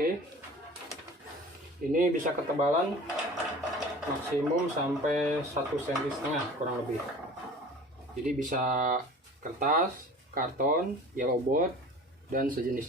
Oke, ini bisa ketebalan maksimum sampai 1,5 cm kurang lebih. Jadi bisa kertas, karton, yellow board, dan sejenisnya.